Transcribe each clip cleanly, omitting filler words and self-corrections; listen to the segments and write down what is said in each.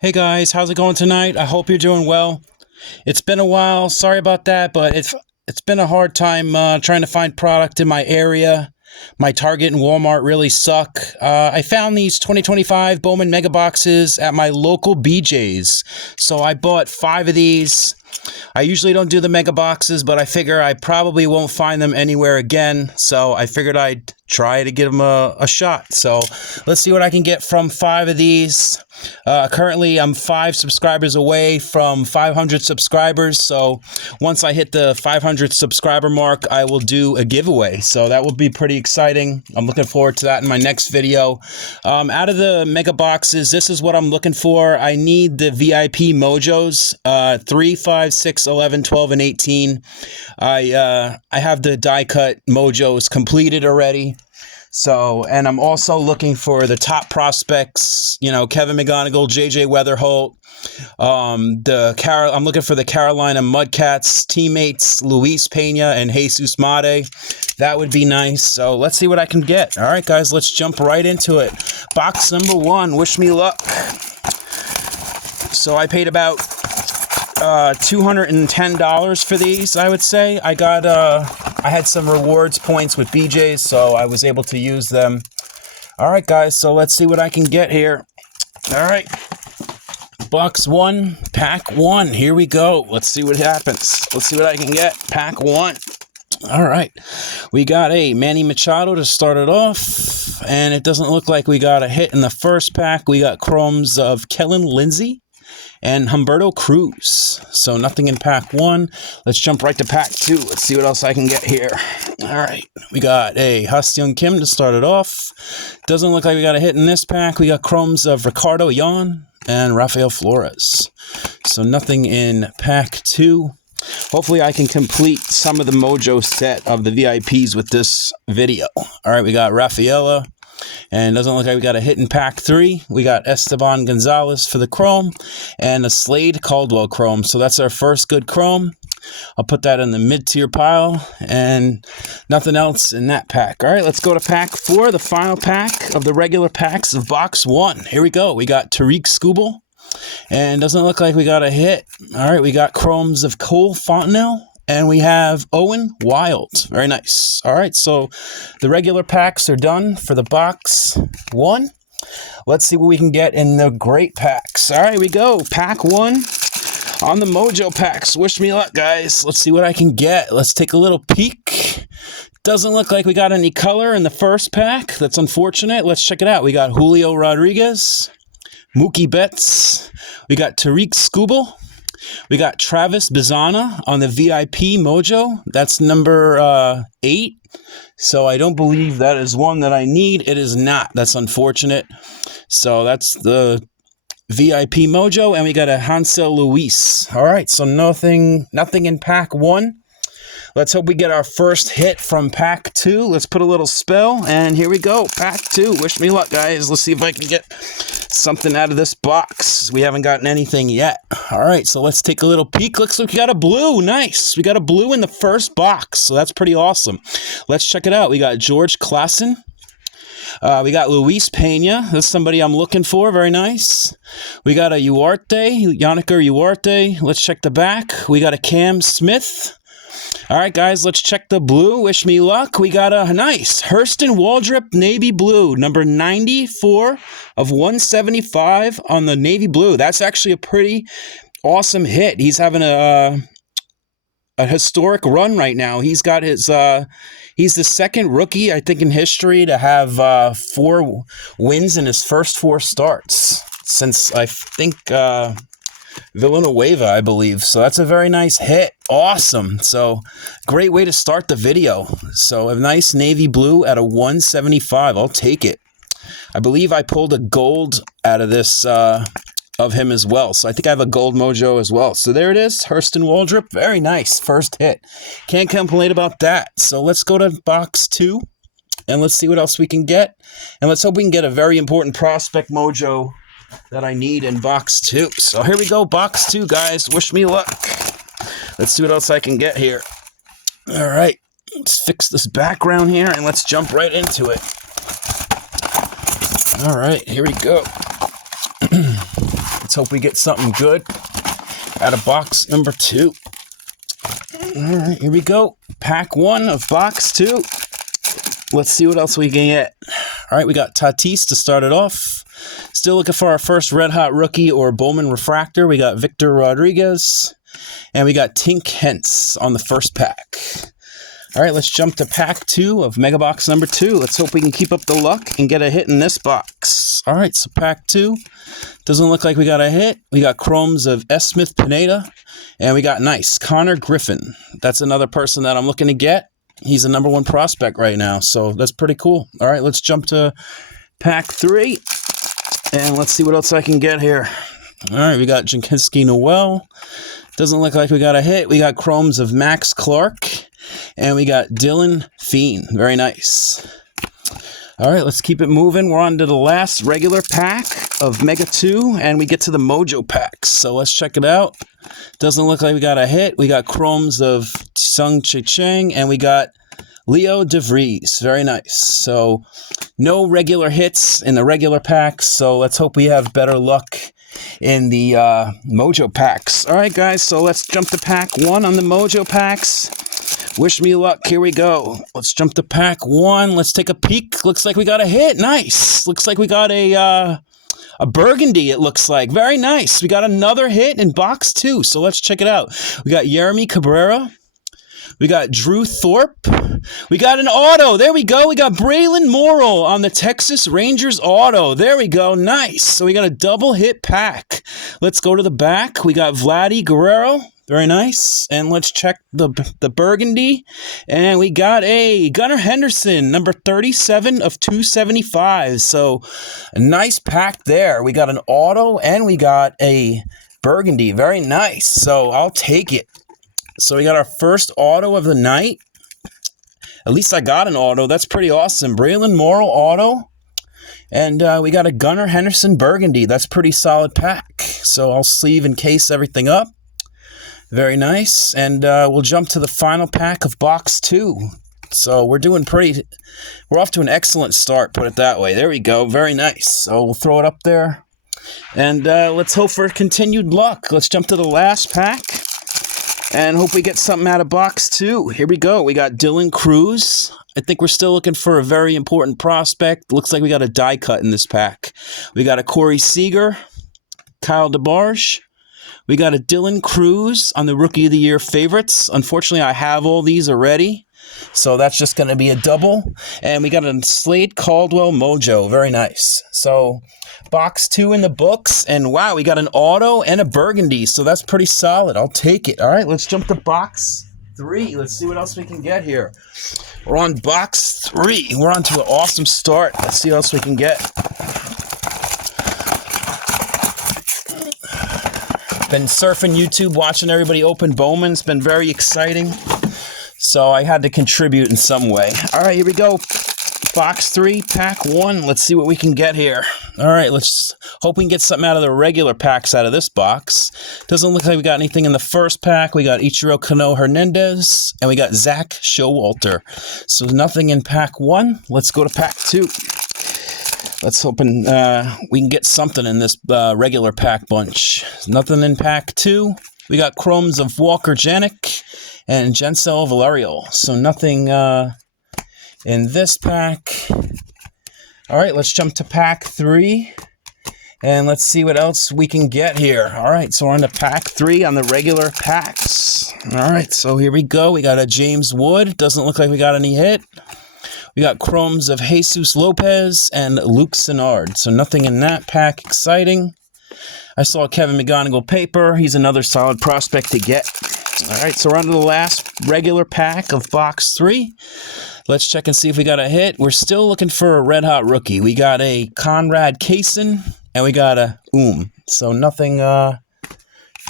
Hey guys, how's it going tonight? I hope you're doing well. It's been a while. Sorry about that, but it's been a hard time trying to find product in my area. My Target and Walmart really suck. I found these 2025 Bowman Mega Boxes at my local BJ's. So I bought 5 of these. I usually don't do the mega boxes, but I figure I probably won't find them anywhere again. So I figured I'd try to give them a shot. So let's see what I can get from 5 of these. Currently, I'm 5 subscribers away from 500 subscribers. So once I hit the 500 subscriber mark, I will do a giveaway. So that will be pretty exciting. I'm looking forward to that in my next video. Out of the mega boxes, this is what I'm looking for. I need the VIP Mojos, 3, 5, 6, 11, 12, and 18. I have the die cut Mojos completed already. So, and I'm also looking for the top prospects, you know, Kevin McGonigal, JJ Weatherholt. I'm looking for the Carolina Mudcats teammates, Luis Pena and Jesus Mate. That would be nice. So let's see what I can get. All right, guys, let's jump right into it. Box number 1, wish me luck. So I paid about $210 for these, I would say. I had some rewards points with BJ's, so I was able to use them. All right, guys, so let's see what I can get here. All right, box 1, pack 1. Here we go. Let's see what happens. Let's see what I can get. Pack 1. All right, we got a Manny Machado to start it off, and it doesn't look like we got a hit in the first pack. We got chromes of Kellen Lindsey and Humberto Cruz. So nothing in pack 1. Let's jump right to pack 2. Let's see what else I can get here. All right, we got a Ha-Seong Kim to start it off. Doesn't look like we got a hit in this pack. We got chromes of Ricardo Yon and Rafael Flores. So nothing in pack 2. Hopefully I can complete some of the Mojo set of the VIPs with this video. All right, we got Rafaela. And doesn't look like we got a hit in pack 3. We got Esteban Gonzalez for the chrome and a Slade Caldwell chrome. So that's our first good chrome. I'll put that in the mid-tier pile and nothing else in that pack. All right, let's go to pack 4, the final pack of the regular packs of box 1. Here we go. We got Tariq Skubal and doesn't look like we got a hit. All right, we got chromes of Cole Fontenelle. And we have Owen Wild. Very nice. All right, so the regular packs are done for the box 1. Let's see what we can get in the great packs. All right, we go. Pack 1 on the Mojo packs. Wish me luck, guys. Let's see what I can get. Let's take a little peek. Doesn't look like we got any color in the first pack. That's unfortunate. Let's check it out. We got Julio Rodriguez, Mookie Betts. We got Tariq Skubal. We got Travis Bizana on the VIP Mojo. That's number 8. So I don't believe that is one that I need. It is not. That's unfortunate. So that's the VIP Mojo. And we got a Hansel Luis. All right. So nothing in pack 1. Let's hope we get our first hit from pack 2. Let's put a little spell. And here we go. Pack 2. Wish me luck, guys. Let's see if I can get something out of this box. We haven't gotten anything yet. All right, so let's take a little peek. Looks like we got a blue. Nice. We got a blue in the first box, so that's pretty awesome. Let's check it out. We got George Klassen. We got Luis Pena. That's somebody I'm looking for. Very nice. We got a Yannicker Ugarte. Let's check the back. We got a Cam Smith. All right, guys, let's check the blue. Wish me luck. We got a nice Hurston Waldrop Navy Blue, number 94 of 175 on the Navy Blue. That's actually a pretty awesome hit. He's having a historic run right now. He's got his he's the second rookie, I think, in history to have 4 wins in his first 4 starts since, I think, Villanueva, I believe. So that's a very nice hit. Awesome. So great way to start the video. So a nice navy blue at a 175. I'll take it. I believe I pulled a gold out of this of him as well. So I think I have a gold mojo as well. So there it is. Hurston Waldrop. Very nice. First hit. Can't complain about that. So let's go to box 2 and let's see what else we can get. And let's hope we can get a very important prospect mojo that I need in box 2. So here we go, box 2, guys. Wish me luck. Let's see what else I can get here. All right, let's fix this background here and let's jump right into it. All right, here we go. Let's hope we get something good out of box number 2. All right, here we go. Pack 1 of box 2. Let's see what else we can get. All right, we got Tatis to start it off. Still looking for our first Red Hot rookie or Bowman refractor. We got Victor Rodriguez. And we got Tink Hence on the first pack. All right, let's jump to pack 2 of Mega Box number 2. Let's hope we can keep up the luck and get a hit in this box. All right, so pack 2. Doesn't look like we got a hit. We got chromes of S. Smith Pineda. And we got nice Connor Griffin. That's another person that I'm looking to get. He's a number 1 prospect right now, so that's pretty cool. All right, let's jump to pack 3. And let's see what else I can get here. All right, we got Jankinski Noel. Doesn't look like we got a hit. We got chromes of Max Clark. And we got Dylan Feen. Very nice. All right, let's keep it moving. We're on to the last regular pack of Mega 2. And we get to the Mojo packs. So let's check it out. Doesn't look like we got a hit. We got chromes of Sung Chi-Chang. And we got Leo DeVries. Very nice. So no regular hits in the regular packs. So let's hope we have better luck in the Mojo packs. All right, guys, so let's jump to pack 1 on the Mojo packs. Wish me luck. Here we go. Let's jump to pack 1. Let's take a peek. Looks like we got a hit. Nice. Looks like we got a burgundy, it looks like. Very nice. We got another hit in box 2, so let's check it out. We got Yeremy Cabrera. We got Drew Thorpe. We got an auto. There we go. We got Braylon Morrill on the Texas Rangers auto. There we go. Nice. So we got a double hit pack. Let's go to the back. We got Vladdy Guerrero. Very nice. And let's check the burgundy. And we got a Gunnar Henderson, number 37 of 275. So a nice pack there. We got an auto and we got a burgundy. Very nice. So I'll take it. So we got our first auto of the night. At least I got an auto. That's pretty awesome. Braylon Morrill auto. And we got a Gunnar Henderson burgundy. That's pretty solid pack. So I'll sleeve and case everything up. Very nice. And we'll jump to the final pack of box 2. So we're off to an excellent start, put it that way. There we go. Very nice. So we'll throw it up there. And let's hope for continued luck. Let's jump to the last pack. And hope we get something out of box 2. Here we go. We got Dylan Cruz. I think we're still looking for a very important prospect. Looks like we got a die cut in this pack. We got a Corey Seager, Kyle DeBarge. We got a Dylan Cruz on the Rookie of the Year favorites. Unfortunately, I have all these already. So that's just going to be a double. And we got a Slade Caldwell Mojo. Very nice. So box 2 in the books. And wow, we got an auto and a burgundy. So that's pretty solid. I'll take it. All right, let's jump to box 3. Let's see what else we can get here. We're on box 3. We're on to an awesome start. Let's see what else we can get. Been surfing YouTube, watching everybody open Bowman. It's been very exciting. So I had to contribute in some way. All right, here we go. Box 3, pack 1. Let's see what we can get here. All right, let's hope we can get something out of the regular packs out of this box. Doesn't look like we got anything in the first pack. We got Ichiro Kano Hernandez, and we got Zach Showalter. So nothing in pack 1. Let's go to pack 2. Let's hope we can get something in this regular pack bunch. Nothing in pack 2. We got chromes of Walker Janik and Gensel Valerio. So nothing in this pack. All right, let's jump to pack 3. And let's see what else we can get here. All right, so we're on to pack 3 on the regular packs. All right, so here we go. We got a James Wood. Doesn't look like we got any hit. We got chromes of Jesus Lopez and Luke Sennard. So nothing in that pack exciting. I saw Kevin McGonigal paper. He's another solid prospect to get. All right, so we're on to the last regular pack of box 3. Let's check and see if we got a hit. We're still looking for a red hot rookie. We got a Conrad Kaysen and we got a So nothing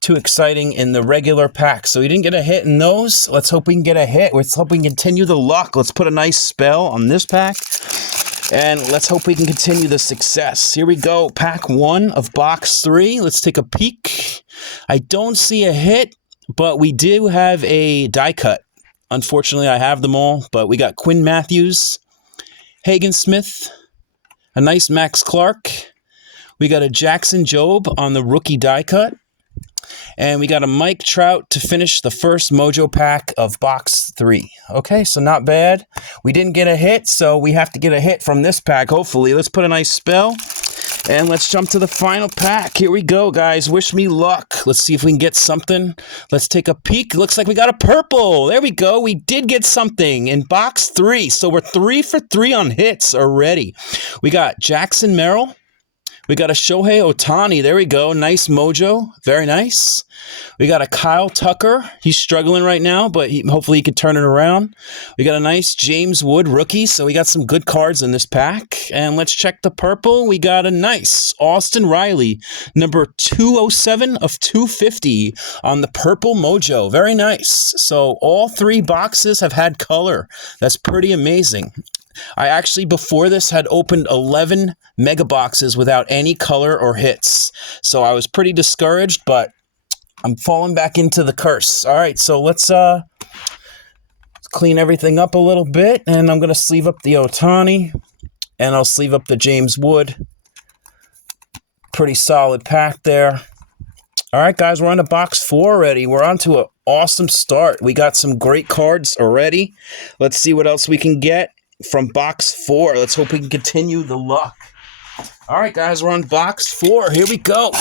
too exciting in the regular pack. So we didn't get a hit in those. Let's hope we can get a hit. Let's hope we can continue the luck. Let's put a nice spell on this pack. And let's hope we can continue the success. Here we go. Pack 1 of box 3. Let's take a peek. I don't see a hit, but we do have a die cut. Unfortunately, I have them all, but we got Quinn Matthews, Hagen Smith, a nice Max Clark. We got a Jackson Jobe on the rookie die cut. And we got a Mike Trout to finish the first Mojo pack of box 3. Okay, so not bad. We didn't get a hit, so we have to get a hit from this pack, hopefully. Let's put a nice spell. And let's jump to the final pack. Here we go, guys. Wish me luck. Let's see if we can get something. Let's take a peek. Looks like we got a purple. There we go. We did get something in box 3. So we're 3 for 3 on hits already. We got Jackson Merrill. We got a Shohei Ohtani. There we go. Nice mojo. Very nice. We got a Kyle Tucker. He's struggling right now, but hopefully he can turn it around. We got a nice James Wood rookie. So we got some good cards in this pack. And let's check the purple. We got a nice Austin Riley, number 207 of 250 on the purple mojo. Very nice. So all 3 boxes have had color. That's pretty amazing. I actually, before this, had opened 11 mega boxes without any color or hits. So I was pretty discouraged, but I'm falling back into the curse. All right, so let's clean everything up a little bit. And I'm going to sleeve up the Ohtani. And I'll sleeve up the James Wood. Pretty solid pack there. All right, guys, we're on to box 4 already. We're on to an awesome start. We got some great cards already. Let's see what else we can get from box 4. Let's hope we can continue the luck. All right, guys, we're on box 4. Here we go.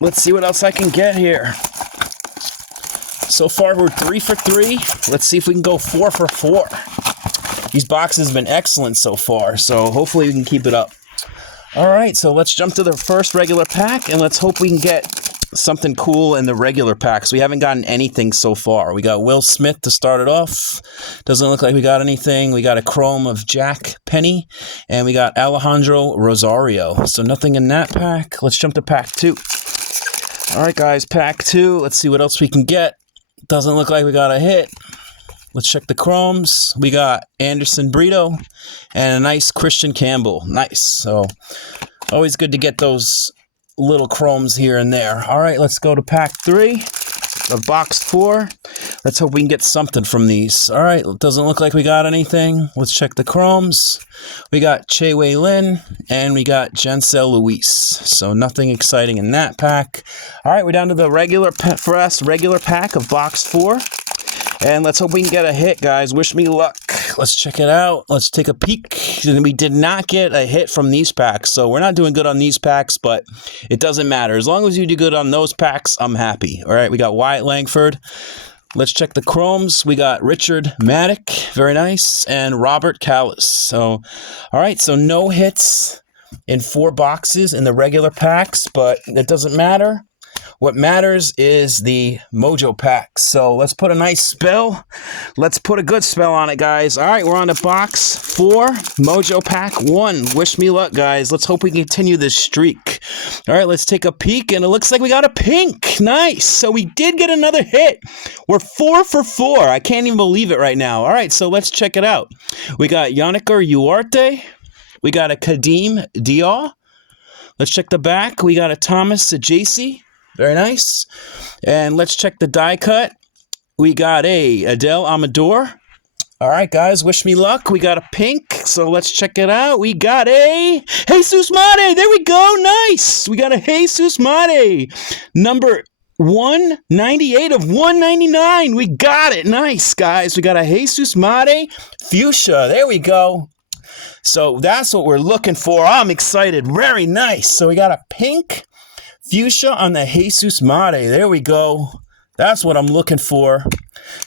Let's see what else I can get here. So far, we're 3 for 3. Let's see if we can go 4 for 4. These boxes have been excellent so far, so hopefully we can keep it up. All right, so let's jump to the first regular pack, and let's hope we can get something cool in the regular packs. We haven't gotten anything so far. We got Will Smith to start it off. Doesn't look like we got anything. We got a chrome of Jack Penny, and we got Alejandro Rosario. So nothing in that pack. Let's jump to pack 2. All right, guys, pack 2. Let's see what else we can get. Doesn't look like we got a hit. Let's check the chromes. We got Anderson Brito and a nice Christian Campbell. Nice. So always good to get those little chromes here and there. All right, let's go to pack 3 of box 4. Let's hope we can get something from these. All right, doesn't look like we got anything. Let's check the chromes. We got Che Wei Lin and we got Jensel Luis. So nothing exciting in that pack. All right, we're down to the regular pack of box 4. And let's hope we can get a hit, guys. Wish me luck. Let's check it out. Let's take a peek. We did not get a hit from these packs, so we're not doing good on these packs, but it doesn't matter. As long as you do good on those packs, I'm happy. All right, we got Wyatt Langford. Let's check the chromes. We got Richard Maddock. Very nice. And Robert Callis. So, all right, so no hits in 4 boxes in the regular packs, but it doesn't matter. What matters is the Mojo pack. So let's put a nice spell. Let's put a good spell on it, guys. All right, we're on to box 4, Mojo pack 1. Wish me luck, guys. Let's hope we continue this streak. All right, let's take a peek, and it looks like we got a pink. Nice. So we did get another hit. We're 4 for 4. I can't even believe it right now. All right, so let's check it out. We got Yannicker Uarte. We got a Kadeem Diaw. Let's check the back. We got a Thomas Sajasi. Very nice. And let's check the die cut. We got a Adele Amador. All right, guys, wish me luck. We got a pink, so let's check it out. We got a Jesus Mate. There we go. Nice. We got a Jesus Mate. Number 198 of 199. We got it. Nice, guys. We got a Jesus Mate Fuchsia. There we go. So that's what we're looking for. I'm excited. Very nice. So we got a pink Fuchsia on the Jesus Mate. There we go. That's what I'm looking for.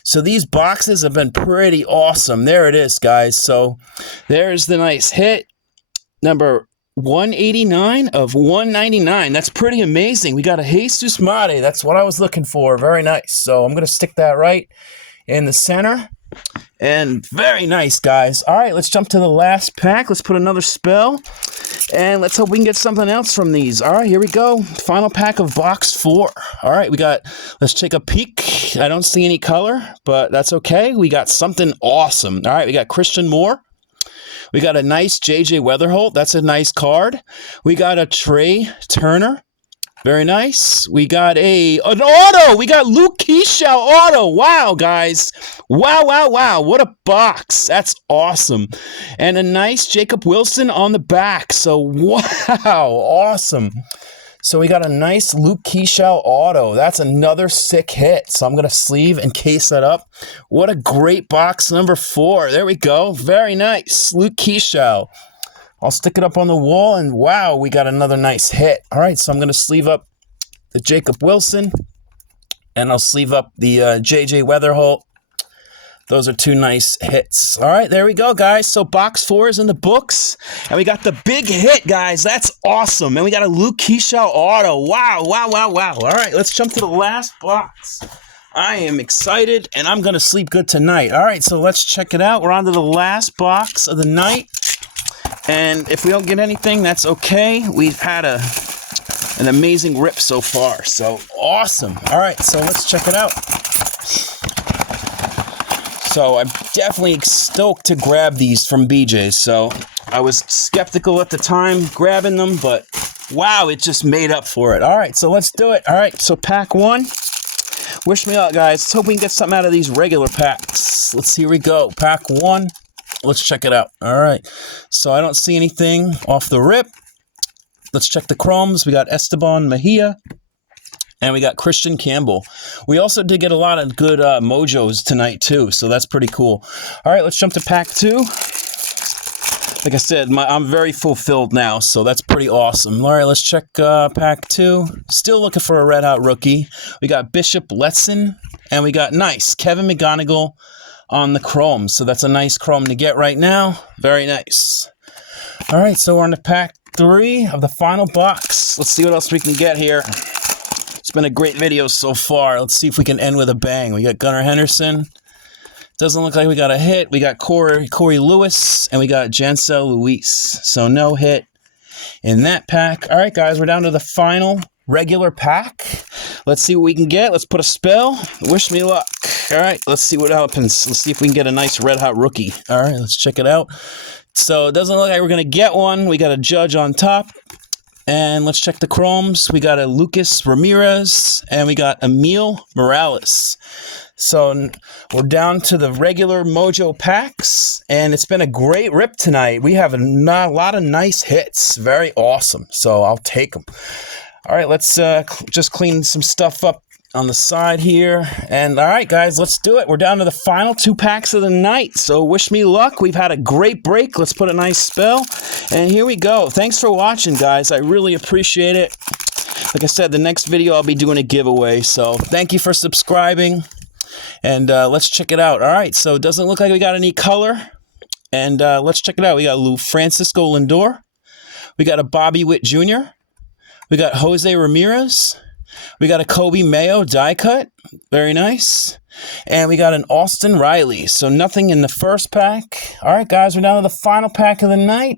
So these boxes have been pretty awesome. There it is, guys. So there's the nice hit. Number 189 of 199. That's pretty amazing. We got a Jesus Mate. That's what I was looking for. Very nice. So I'm going to stick that right in the center. And very nice, guys. All right, let's jump to the last pack. Let's put another spell. And let's hope we can get something else from these. All right, here we go. Final pack of box 4. All right, let's take a peek. I don't see any color, but that's okay. We got something awesome. All right, we got Christian Moore. We got a nice J.J. Weatherholt. That's a nice card. We got a Trey Turner. Very nice. We got an auto. We got Luke Keyshaw auto. Wow, guys. Wow, wow, wow. What a box. That's awesome. And a nice Jacob Wilson on the back. So, wow, awesome. So we got a nice Luke Keyshaw auto. That's another sick hit. So I'm going to sleeve and case that up. What a great box number 4. There we go. Very nice. Luke Keyshaw. I'll stick it up on the wall, and wow, we got another nice hit. All right, so I'm going to sleeve up the Jacob Wilson, and I'll sleeve up the J.J. Weatherholt. Those are 2 nice hits. All right, there we go, guys. So box 4 is in the books, and we got the big hit, guys. That's awesome. And we got a Luke Keyshaw auto. Wow, wow, wow, wow. All right, let's jump to the last box. I am excited, and I'm going to sleep good tonight. All right, so let's check it out. We're on to the last box of the night. And if we don't get anything, that's okay. We've had an amazing rip so far. So awesome. All right, so let's check it out. So I'm definitely stoked to grab these from BJ's. So I was skeptical at the time grabbing them, but wow, it just made up for it. All right, so let's do it. All right, so pack 1. Wish me luck, guys. Let's hope we can get something out of these regular packs. Let's see, here we go. Pack 1. Let's check it out. All right. So I don't see anything off the rip. Let's check the chromes. We got Esteban Mejia. And we got Christian Campbell. We also did get a lot of good mojos tonight, too. So that's pretty cool. All right. Let's jump to pack 2. Like I said, I'm very fulfilled now. So that's pretty awesome. All right. Let's check pack 2. Still looking for a red hot rookie. We got Bishop Letson. And we got nice Kevin McGonigal on the chrome. So that's a nice chrome to get right now. Very nice. All right, so we're on to pack 3 of the final box. Let's see what else we can get here. It's been a great video so far. Let's see if we can end with a bang. We got Gunnar Henderson. Doesn't look like we got a hit. We got Corey Lewis, and we got Jansel Luis. So no hit in that pack. All right, guys, we're down to the final regular pack. Let's see what we can get. Let's put a spell. Wish me luck. All right, let's see what happens. Let's see if we can get a nice red hot rookie. All right, let's check it out. So it doesn't look like we're going to get one. We got a Judge on top. And let's check the chromes. We got a Lucas Ramirez, and we got Emil Morales. So we're down to the regular Mojo packs, and it's been a great rip tonight. We have a lot of nice hits. Very awesome. So I'll take them. All right, let's just clean some stuff up on the side here. And all right, guys, let's do it. We're down to the final 2 packs of the night. So wish me luck. We've had a great break. Let's put a nice spell. And here we go. Thanks for watching, guys. I really appreciate it. Like I said, the next video I'll be doing a giveaway. So thank you for subscribing. And let's check it out. All right, so it doesn't look like we got any color. And let's check it out. We got Francisco Lindor. We got a Bobby Witt Jr. We got Jose Ramirez. We got a Kobe Mayo die cut. Very nice. And we got an Austin Riley. So nothing in the first pack. All right, guys, we're down to the final pack of the night.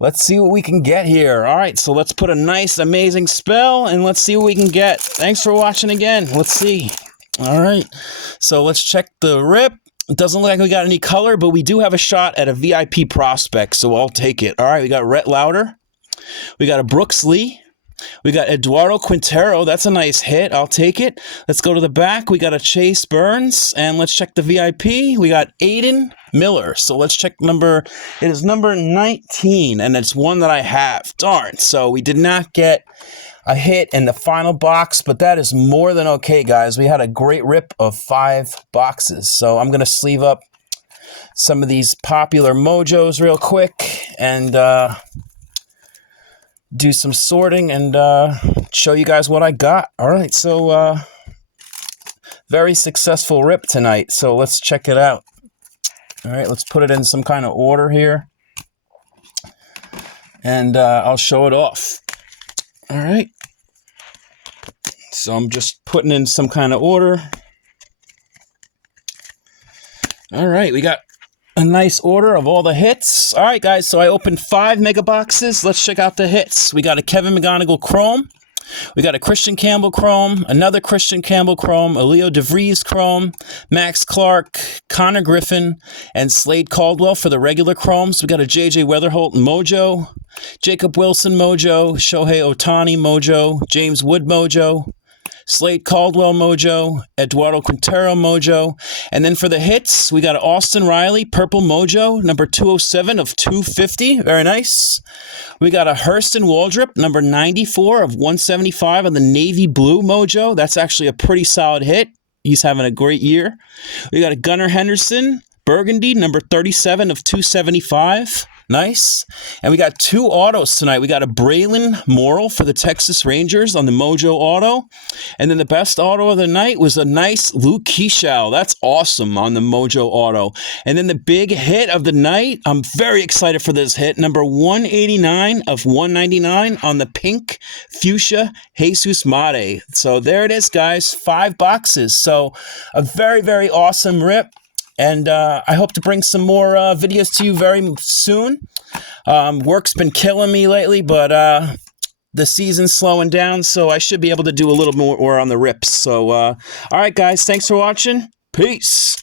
Let's see what we can get here. All right, so let's put a nice, amazing spell, and let's see what we can get. Thanks for watching again. Let's see. All right, so let's check the rip. It doesn't look like we got any color, but we do have a shot at a VIP prospect, so I'll take it. All right, we got Rhett Lauder. We got a Brooks Lee. We got Eduardo Quintero. That's a nice hit. I'll take it. Let's go to the back. We got a Chase Burns. And let's check the VIP. We got Aiden Miller. So let's check it is number 19. And it's one that I have. Darn. So we did not get a hit in the final box. But that is more than okay, guys. We had a great rip of 5 boxes. So I'm going to sleeve up some of these popular mojos real quick. And do some sorting and show you guys what I got. All right, so very successful rip tonight. So let's check it out. All right, let's put it in some kind of order here. And I'll show it off. All right. So I'm just putting in some kind of order. All right, we got a nice order of all the hits. All right, guys, so I opened 5 mega boxes. Let's check out the hits. We got a Kevin McGonigal Chrome. We got a Christian Campbell Chrome, another Christian Campbell Chrome, a Leo DeVries Chrome, Max Clark, Connor Griffin, and Slade Caldwell for the regular Chromes. We got a J.J. Weatherholt Mojo, Jacob Wilson Mojo, Shohei Ohtani Mojo, James Wood Mojo, Slade Caldwell Mojo, Eduardo Quintero Mojo. And then for the hits, we got Austin Riley, Purple Mojo, number 207 of 250. Very nice. We got a Hurston Waldrop, number 94 of 175 on the Navy Blue Mojo. That's actually a pretty solid hit. He's having a great year. We got a Gunnar Henderson, Burgundy, number 37 of 275. Nice. And we got 2 autos tonight. We got a Braylon Morrill for the Texas Rangers on the Mojo Auto. And then the best auto of the night was a nice Luke Keyshaw. That's awesome on the Mojo Auto. And then the big hit of the night, I'm very excited for this hit, number 189 of 199 on the pink Fuchsia Jesus Mate. So there it is, guys. 5 boxes. So a very, very awesome rip. And I hope to bring some more videos to you very soon. Work's been killing me lately, but the season's slowing down, so I should be able to do a little more on the rips. So, all right, guys, thanks for watching. Peace.